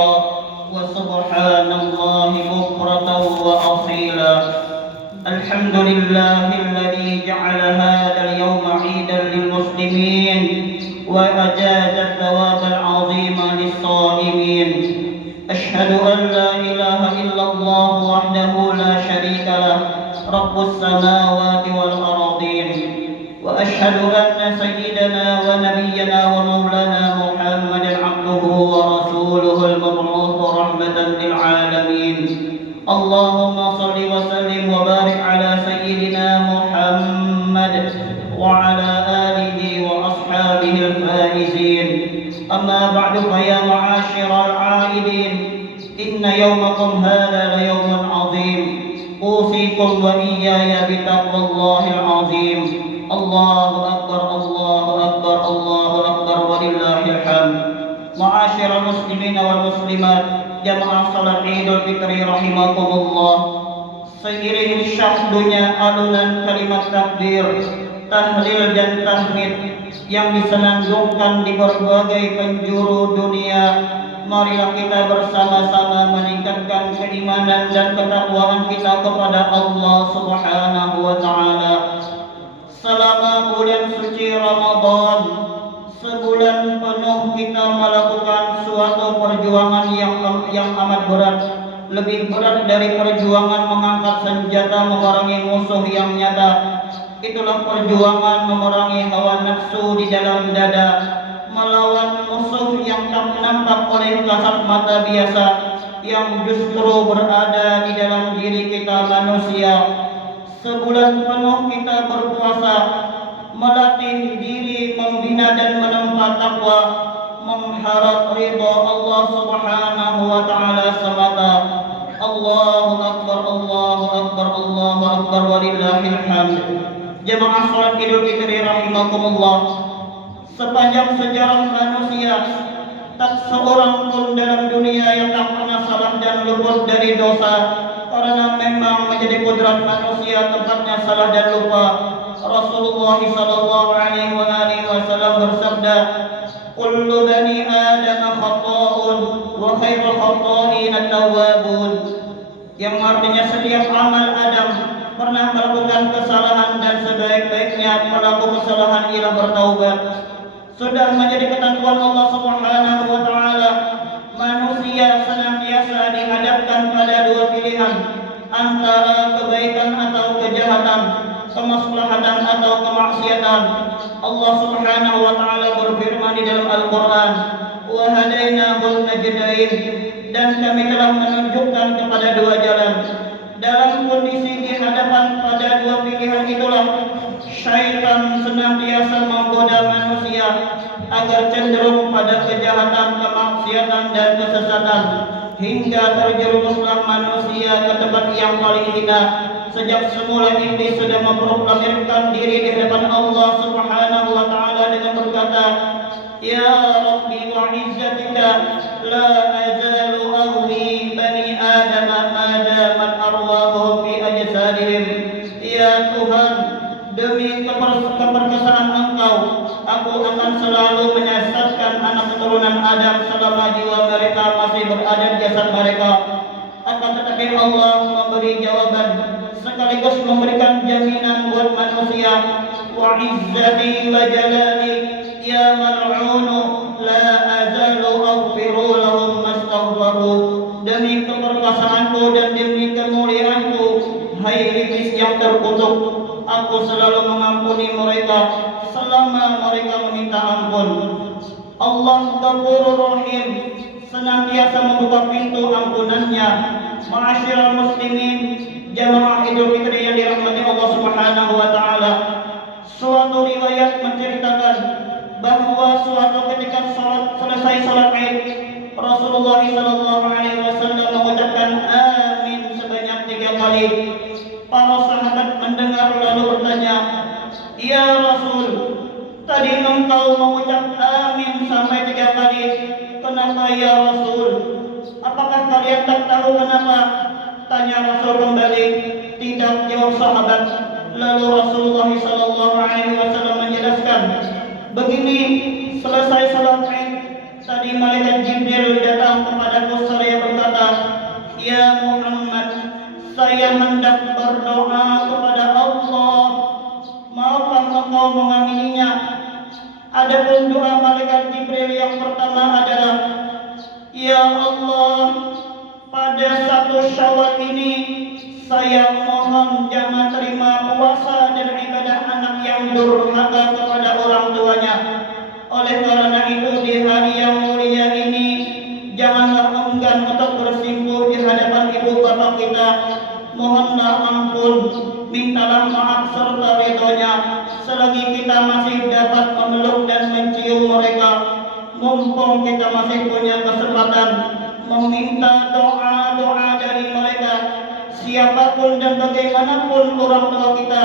وسبحان الله بكرة وأصيلا. الحمد لله الذي جعل هذا اليوم عيدا للمسلمين وأجاز الثواب العظيم للصائمين. أشهد أن لا إله إلا الله وحده لا شريك له رب السماوات والأرضين، وأشهد أن سيدنا ونبينا ومولانا محمدا عبده ورسوله المبعوث رحمة للعالمين. اللهم صل وسلم وبارك على سيدنا محمد وعلى آله وأصحابه الفائزين. أما بعد، فيا معاشر العائدين، إن يومكم هذا ليوم عظيم، أوصيكم وإياي بتقوى الله العظيم. الله أكبر الله أكبر الله أكبر ولله الحمد. معاشر المسلمين والmuslimat, jamaah salat Idul Fitri rahimakumullah. Seiring syahdunya alunan kalimat takbir, tahlil dan tahmid yang disenandungkan di berbagai penjuru dunia, marilah kita bersama-sama meningkatkan keimanan dan ketakwaan kita kepada Allah Subhanahu wa taala. Selama bulan suci Ramadan, sebulan penuh kita melakukan suatu perjuangan yang amat berat, lebih berat dari perjuangan mengangkat senjata memerangi musuh yang nyata. Itulah perjuangan memerangi hawa nafsu di dalam dada, melawan musuh yang tak nampak oleh kasat mata biasa, yang justru berada di dalam diri kita manusia. Sebulan penuh kita berpuasa, melatih diri membina dan menempa takwa, mengharap ridha Allah Subhanahu wa taala semata. Allahu akbar Allahu akbar Allahu akbar walillahil hamd. Jemaah salat Idul Fitri rahimakumullah, sepanjang sejarah manusia tak seorang pun dalam dunia yang tak pernah salah dan luput dari dosa, karena memang menjadi kodrat manusia tempatnya salah dan lupa. Rasulullah sallallahu alaihi wasallam bersabda, "Kullu bani Adam khata'un wa khairul khata'in at-tawwabun." Yang artinya setiap amal Adam pernah melakukan kesalahan dan sebaik-baiknya pelaku kesalahan ialah bertaubat. Sudah menjadi ketentuan Allah Subhanahu wa taala, manusia senantiasa dihadapkan pada dua pilihan, antara kebaikan atau kejahatan, kemaslahatan atau kemaksiatan. Allah Subhanahu wa taala berfirman di dalam Al-Qur'an, "Wa hadainahul najdain," dan kami telah menunjukkan kepada dua jalan. Dalam kondisi di hadapan pada dua pilihan itulah syaitan senantiasa menggoda manusia agar cenderung pada kejahatan, kemaksiatan dan kesesatan, hingga terjerumuslah manusia ke tempat yang paling hina. Sejak semula iblis sudah memproklamirkan diri di hadapan Allah Subhanahu wa taala dengan berkata, "Ya Rabbi wa izzatika la azalu aghwi bani Adam ma damat arwahum fi ajsadihim." Ya Tuhan, demi keperkasaan Engkau, aku akan selalu menyesatkan anak keturunan Adam selama jiwa mereka masih berada di jasad mereka. Akan tetapi Allah memberi jawaban sekaligus memberikan jaminan buat manusia, "Wa izzati wa jalali ya mal'unu la azalu aghfiru lahum mastaghfaru." Demi keperkasaanku dan demi kemuliaanku, hai iblis yang terkutuk, aku selalu mengampuni mereka selama mereka meminta ampun. Allah Ghafurur Rahim, senantiasa membuka pintu ampunannya. Ma'asyiral muslimin, jamaah Idul Fitri yang dirahmati Allah Subhanahu wa taala, suatu riwayat menceritakan bahwa suatu ketika selesai salat Id, Rasulullah sallallahu alaihi wasallam mengucapkan amin sebanyak 3 kali. Para sahabat mendengar lalu bertanya, "Ya Rasul, tadi engkau mengucap amin sampai 3 kali. Kenapa ya Rasul? Apakah kalian tak tahu kenapa?" Tanya Rasul kembali. Tidak, jawab sahabat. Lalu Rasulullah sallallahu alaihi wasallam menjelaskan, "Begini, selesai salat Id, tadi malaikat Jibril datang kepadaku seraya berkata, "Ya Muhammad, saya hendak berdoa kepada Allah. Maukah engkau mengamininya?" Adapun doa malaikat Jibril yang pertama adalah, "Ya Allah, pada 1 Syawal ini saya mohon jangan terima puasa dan ibadah anak yang durhaka kepada orang tuanya. Oleh karena itu di hari yang mulia ini janganlah enggan untuk bersimpuh di hadapan ibu bapak kita. Mohonlah ampun, mintalah maaf serta ridhonya selagi kita masih dapat memeluk dan mencium mereka. Mumpung kita masih punya kesempatan meminta doa-doa dari mereka, siapapun dan bagaimanapun orang tua kita,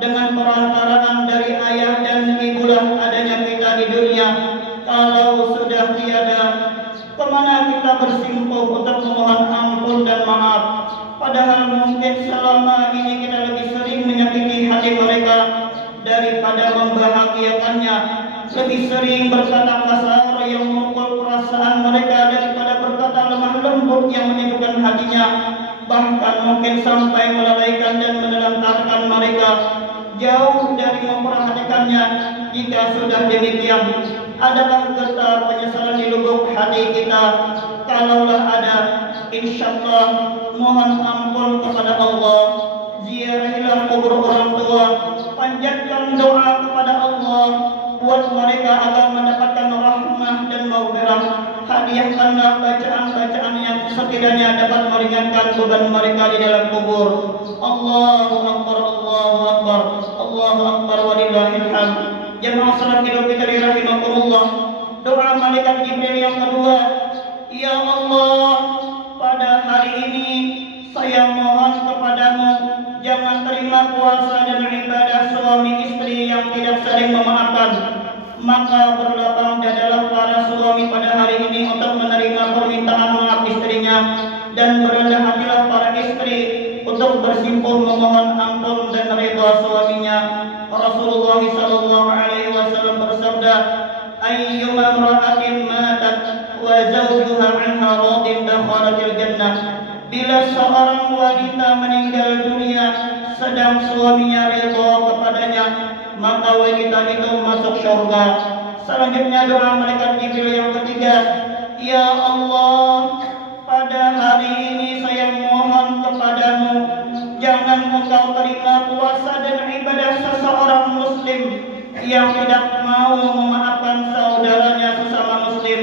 dengan perantaraan dari ayah dan ibulah adanya kita di dunia. Kalau sudah tiada, kemana kita bersimpuh untuk memohon ampun dan maaf? Padahal mungkin selama ini kita lebih sering menyakiti hati mereka daripada membahagiakannya, lebih sering berkata kasar yang memukul perasaan mereka daripada berkata lemah lembut yang menyejukkan hatinya, bahkan mungkin sampai melalaikan dan menelantarkan mereka, jauh dari memperhatikannya. Jika sudah demikian, adalah getar penyesalan di lubuk hati kita. Kalaulah ada, insyaallah mohon ampun kepada Allah. Ziarahilah kubur orang tua, panjatkan doa kepada Allah buat mereka agar mendapatkan rahmah dan maghfirah. Hadiahkanlah bacaan-bacaan yang sekiranya dapat meringankan beban mereka di dalam kubur. Allahu Akbar, Allahu Akbar, Allahu Akbar, walillahil hamd. Jamaah salat Idul Fitri rahimakumullah. Doa malaikat Jibril yang kedua, "Ya Allah, pada hari ini saya mohon kepadamu, jangan terima puasa dan ibadah suami istri yang tidak saling memaafkan. Maka berlapang dadalah para suami pada hari ini untuk menerima permintaan maaf istrinya, dan berendah hatilah para istri untuk bersimpuh memohon ampun dan ridha suaminya." Rasulullah sallallahu alaihi wasallam bersabda, "Ayyuma imra'atin matat wa zawjuha 'anha radin dakhalatil jannah." Bila seorang wanita meninggal dunia sedang suaminya ridha kepadanya, maka wanita itu masuk surga. Selanjutnya doa malaikat Jibril yang ketiga, "Ya Allah, pada hari ini saya mohon kepadamu, jangan engkau terima puasa dan ibadah seseorang muslim yang tidak mau memaafkan saudaranya sesama muslim.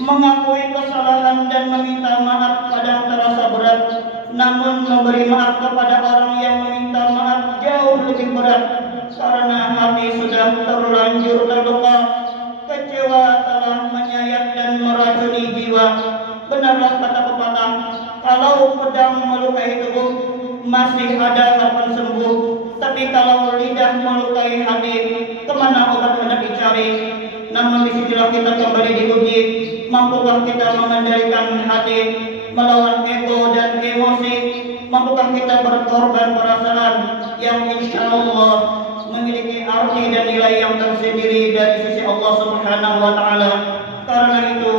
Mengakui kesalahan dan meminta maaf kadang terasa berat, namun memberi maaf kepada orang yang meminta maaf jauh lebih berat, karena hati sudah terlanjur terluka. Kecewa telah menyayat dan meracuni jiwa. Benarlah kata pepatah, kalau pedang melukai tubuh masih ada harapan sembuh, tapi kalau lidah melukai hati, kemana obat hendak dicari? Namun disinilah kita kembali diuji, mampukah kita mengendalikan hati melawan ego dan emosi? Mampukah kita berkorban perasaan yang insya Allah memiliki arti dan nilai yang tersendiri dari sisi Allah Subhanahu wa Ta'ala? Karena itu,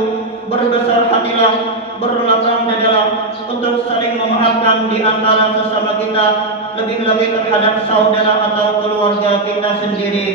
berbesar hatilah, berlapang dadalah untuk saling memaafkan di antara sesama kita, lebih-lebih terhadap saudara atau keluarga kita sendiri.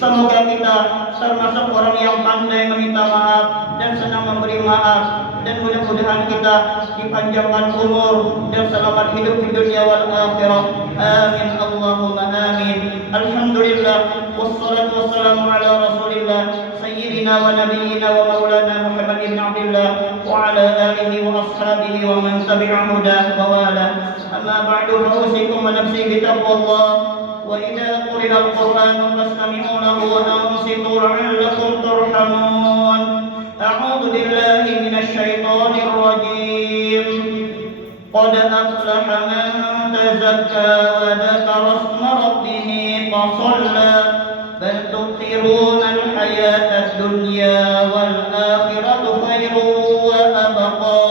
Semoga kita termasuk orang yang pandai meminta maaf dan senang memberi maaf, dan mudah-mudahan kita dipanjangkan umur dan selamat hidup di dunia wal akhirah. Amin Allahumma amin. Alhamdulillah, wassalatu wassalamu ala Rasulillah sayyidina wa nabiyyina wa maulana Muhammad ibn Abdullah wa ala alihi wa ashabihi wa man tabi'a hudah wa wala. Amma ba'du, fa usikum wa nafsi bi taqwallah. وإذا قرئ القرآن فاستمعوا له وأنصتوا لعلكم ترحمون. أعوذ بالله من الشيطان الرجيم. قد أفلح من تزكى وذكر اسم ربه فصلى بل تؤثرون الحياة الدنيا والآخرة خير وأبقى.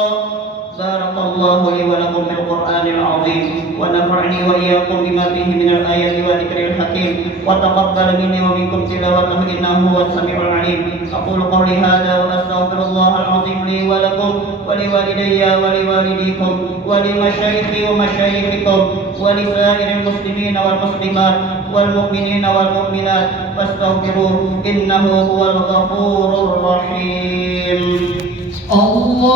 بارك الله لي ولكم بالقرآن العظيم ونفعني وإياكم بما فيه من الآيات وذكر الحكيم. الحكيم وتقبل مني ومنكم تلاوته إنه هو السميع العليم. أقول قولي هذا وأستغفر الله العظيم لي ولكم ولوالدي ولوالديكم ولمشايخي ومشايخكم ولسائر المسلمين والمسلمات والمؤمنين والمؤمنات فاستغفروه إنه هو الغفور الرحيم. الله